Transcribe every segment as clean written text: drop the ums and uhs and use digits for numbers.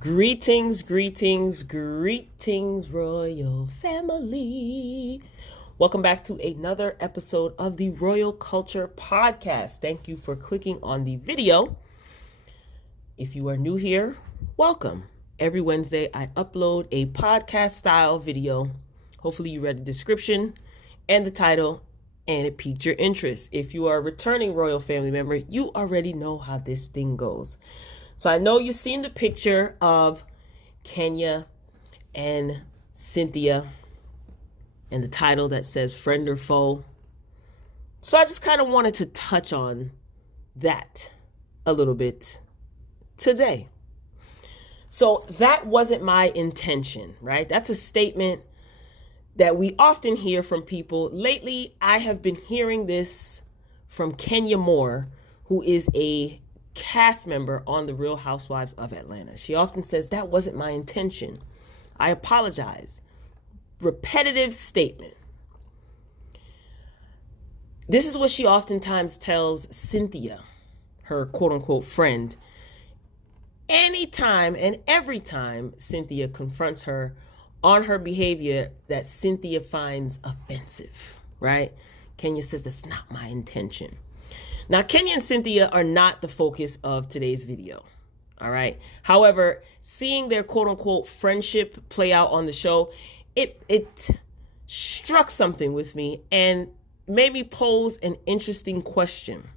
Greetings, greetings, greetings, royal family. Welcome back to another episode of the Royal Culture Podcast. Thank you for clicking on the video. If you are new here, welcome. Every Wednesday, I upload a podcast style video. Hopefully, you read the description and the title, and it piqued your interest. If you are a returning royal family member, you already know how this thing goes. So I know you've seen the picture of Kenya and Cynthia and the title that says friend or foe. So I just kind of wanted to touch on that a little bit today. So that wasn't my intention, right? That's a statement that we often hear from people. Lately, I have been hearing this from Kenya Moore, who is a cast member on The Real Housewives of Atlanta. She often says, that wasn't my intention. I apologize. Repetitive statement. This is what she oftentimes tells Cynthia, her quote unquote friend, anytime and every time Cynthia confronts her on her behavior that Cynthia finds offensive, right? Kenya says, that's not my intention. Now, Kenya and Cynthia are not the focus of today's video, all right? However, seeing their quote-unquote friendship play out on the show, it struck something with me and made me pose an interesting question.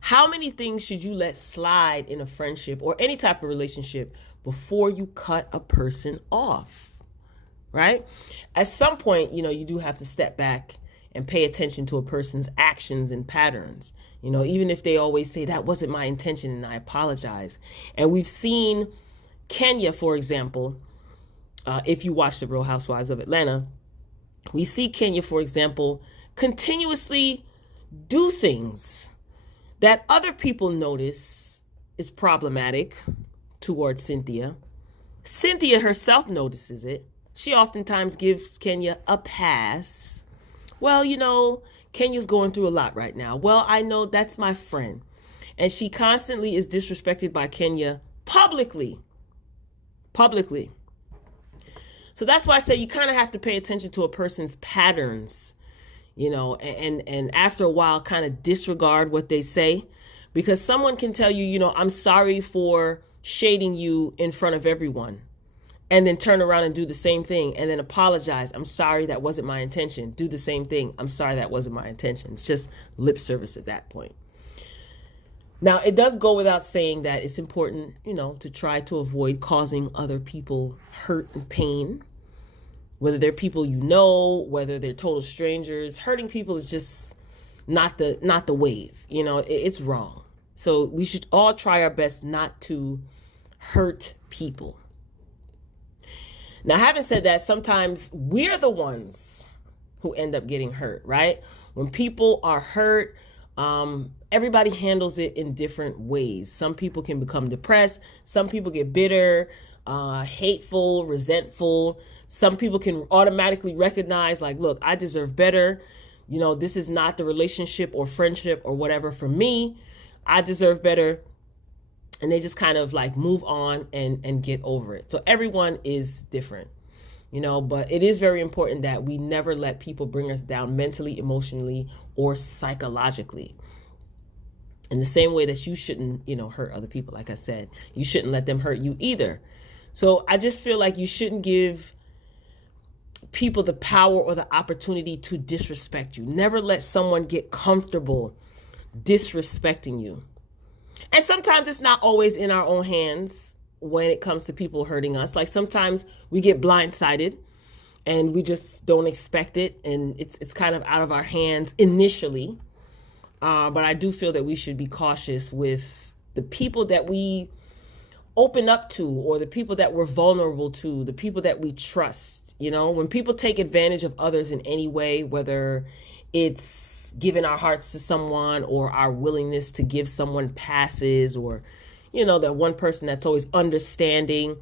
How many things should you let slide in a friendship or any type of relationship before you cut a person off, right? At some point, you do have to step back and pay attention to a person's actions and patterns. Even if they always say that wasn't my intention and I apologize. And we've seen Kenya, for example, if you watch The Real Housewives of Atlanta, we see Kenya, for example, continuously do things that other people notice is problematic towards Cynthia. Cynthia herself notices it. She oftentimes gives Kenya a pass. Well, Kenya's going through a lot right now. Well, I know that's my friend. And she constantly is disrespected by Kenya publicly. So that's why I say you kind of have to pay attention to a person's patterns, and after a while kind of disregard what they say. Because someone can tell you, I'm sorry for shading you in front of everyone. And then turn around and do the same thing and then apologize. I'm sorry, that wasn't my intention. Do the same thing. I'm sorry, that wasn't my intention. It's just lip service at that point. Now, it does go without saying that it's important, to try to avoid causing other people hurt and pain. Whether they're people whether they're total strangers. Hurting people is just not the wave. It's wrong. So we should all try our best not to hurt people. Now, having said that, sometimes we're the ones who end up getting hurt, right? When people are hurt, everybody handles it in different ways. Some people can become depressed. Some people get bitter, hateful, resentful. Some people can automatically recognize, like, look, I deserve better. This is not the relationship or friendship or whatever for me. I deserve better. And they just kind of like move on and get over it. So everyone is different, but it is very important that we never let people bring us down mentally, emotionally, or psychologically. In the same way that you shouldn't, hurt other people. Like I said, you shouldn't let them hurt you either. So I just feel like you shouldn't give people the power or the opportunity to disrespect you. Never let someone get comfortable disrespecting you. And sometimes it's not always in our own hands when it comes to people hurting us. Like sometimes we get blindsided and we just don't expect it. And it's kind of out of our hands initially. But I do feel that we should be cautious with the people that we open up to or the people that we're vulnerable to, the people that we trust. When people take advantage of others in any way, whether it's giving our hearts to someone or our willingness to give someone passes or, that one person that's always understanding.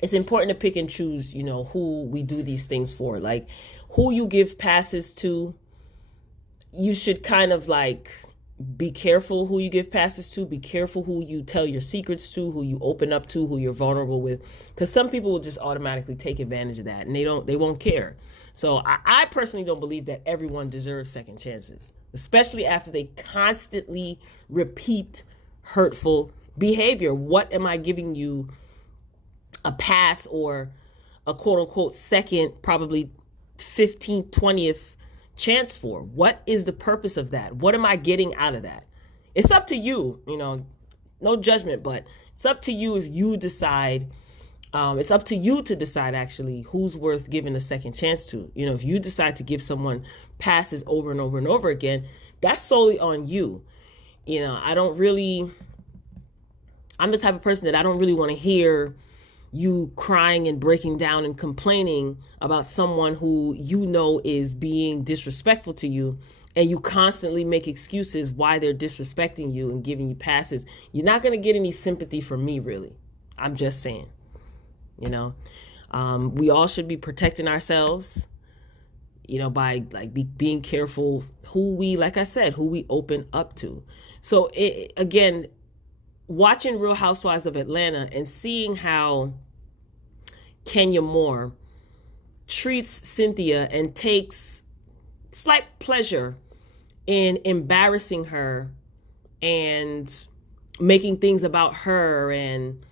It's important to pick and choose, who we do these things for. Like who you give passes to, you should kind of like Be careful who you give passes to. Be careful who you tell your secrets to, who you open up to, who you're vulnerable with. Because some people will just automatically take advantage of that, and they won't care. So I personally don't believe that everyone deserves second chances, especially after they constantly repeat hurtful behavior. What am I giving you a pass or a quote unquote second, probably 15th, 20th chance for? What is the purpose of that? What am I getting out of that? It's up to you, no judgment, but it's up to you if you decide. It's up to you to decide actually who's worth giving a second chance to. If you decide to give someone passes over and over and over again, that's solely on you. I'm the type of person that I don't really want to hear you crying and breaking down and complaining about someone who is being disrespectful to you, and you constantly make excuses why they're disrespecting you and giving you passes. You're not going to get any sympathy from me, really. I'm just saying, we all should be protecting ourselves, by being careful who we open up to. So again, watching Real Housewives of Atlanta and seeing how Kenya Moore treats Cynthia and takes slight pleasure in embarrassing her and making things about her and,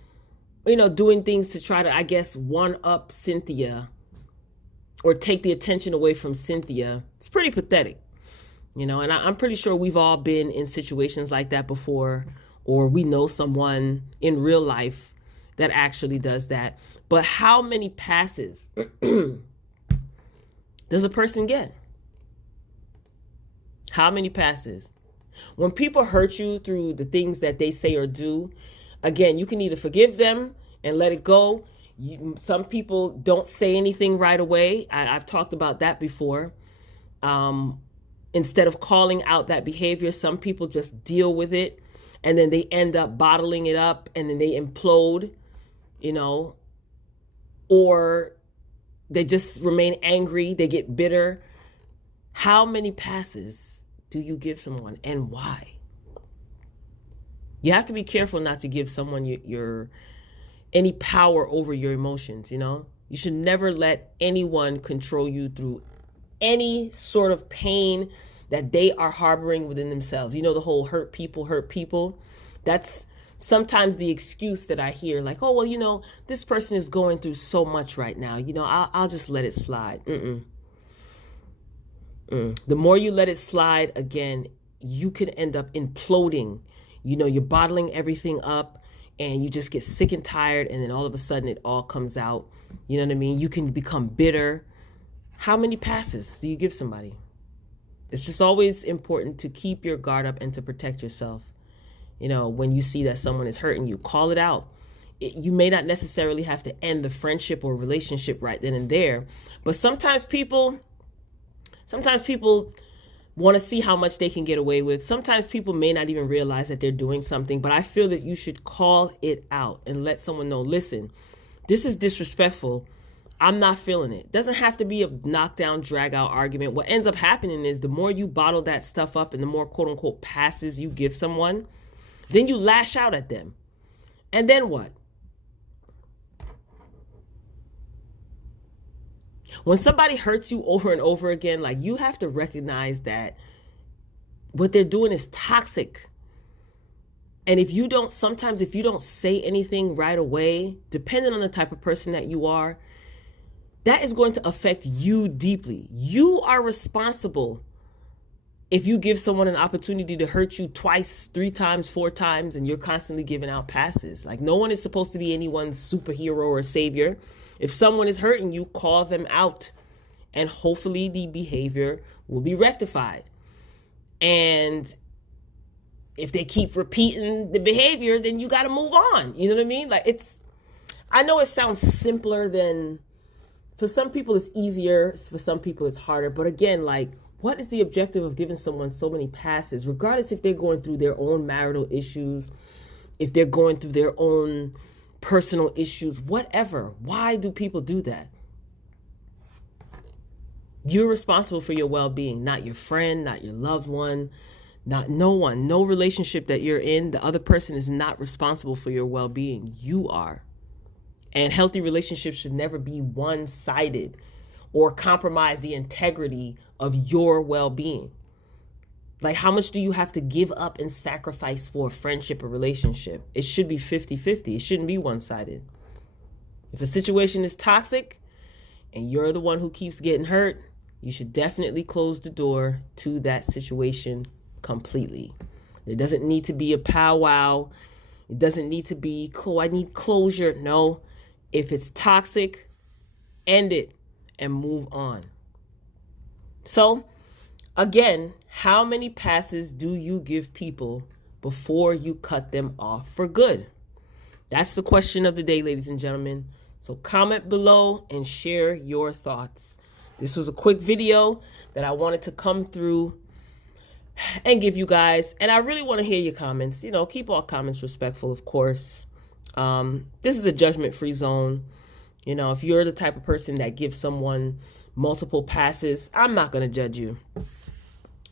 doing things to try to, I guess, one up Cynthia or take the attention away from Cynthia. It's pretty pathetic, and I'm pretty sure we've all been in situations like that before, or we know someone in real life that actually does that. But how many passes does a person get? How many passes? When people hurt you through the things that they say or do, again, you can either forgive them and let it go. Some people don't say anything right away. I've talked about that before. Instead of calling out that behavior, some people just deal with it. And then they end up bottling it up, and then they implode, or they just remain angry. They get bitter. How many passes do you give someone, and why? You have to be careful not to give someone any power over your emotions. You should never let anyone control you through any sort of pain that they are harboring within themselves. The whole hurt people. That's sometimes the excuse that I hear, like, oh, well, this person is going through so much right now. I'll just let it slide. The more you let it slide, again, you could end up imploding. You're bottling everything up and you just get sick and tired, and then all of a sudden it all comes out. You know what I mean? You can become bitter. How many passes do you give somebody? It's just always important to keep your guard up and to protect yourself. When you see that someone is hurting you, call it out. You may not necessarily have to end the friendship or relationship right then and there, but sometimes people want to see how much they can get away with. Sometimes people may not even realize that they're doing something, but I feel that you should call it out and let someone know, listen, this is disrespectful. I'm not feeling it. It doesn't have to be a knockdown, drag out argument. What ends up happening is the more you bottle that stuff up and the more quote unquote passes you give someone, then you lash out at them. And then what? When somebody hurts you over and over again, you have to recognize that what they're doing is toxic. And if you don't say anything right away, depending on the type of person that you are, that is going to affect you deeply. You are responsible if you give someone an opportunity to hurt you twice, 3 times, 4 times, and you're constantly giving out passes. No one is supposed to be anyone's superhero or savior. If someone is hurting you, call them out, and hopefully the behavior will be rectified. And if they keep repeating the behavior, then you got to move on. You know what I mean? I know it sounds simpler than, for some people it's easier, for some people it's harder. But again, what is the objective of giving someone so many passes, regardless if they're going through their own marital issues, if they're going through their own personal issues, whatever? Why do people do that? You're responsible for your well-being, not your friend, not your loved one. Not no one, no relationship that you're in, the other person is not responsible for your well-being. You are. And healthy relationships should never be one-sided or compromise the integrity of your well-being. Like, how much do you have to give up and sacrifice for a friendship or relationship? It should be 50-50. It shouldn't be one-sided. If a situation is toxic and you're the one who keeps getting hurt, you should definitely close the door to that situation completely. There doesn't need to be a powwow. It doesn't need to be, I need closure. No. If it's toxic, end it and move on. So, again, how many passes do you give people before you cut them off for good? That's the question of the day, ladies and gentlemen. So comment below and share your thoughts. This was a quick video that I wanted to come through and give you guys. And I really want to hear your comments. You know, keep all comments respectful, of course. This is a judgment-free zone. You know, if you're the type of person that gives someone multiple passes, I'm not going to judge you.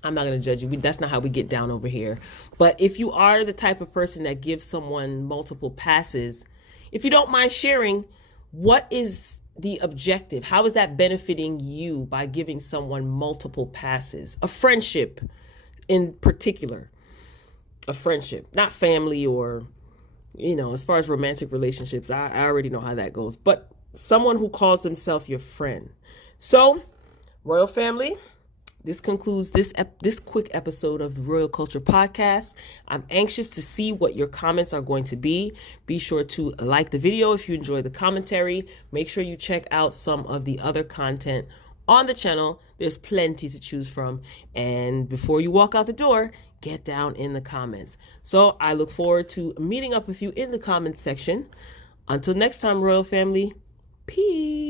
I'm not going to judge you. That's not how we get down over here. But if you are the type of person that gives someone multiple passes, if you don't mind sharing, what is the objective? How is that benefiting you by giving someone multiple passes? A friendship in particular. A friendship, not family or, you know, as far as romantic relationships, I already know how that goes. But someone who calls themselves your friend. So, Royal Family, this concludes this quick episode of the Royal Culture Podcast. I'm anxious to see what your comments are going to be. Be sure to like the video if you enjoy the commentary. Make sure you check out some of the other content on the channel. There's plenty to choose from. And before you walk out the door, get down in the comments. So I look forward to meeting up with you in the comments section. Until next time, Royal Family, peace.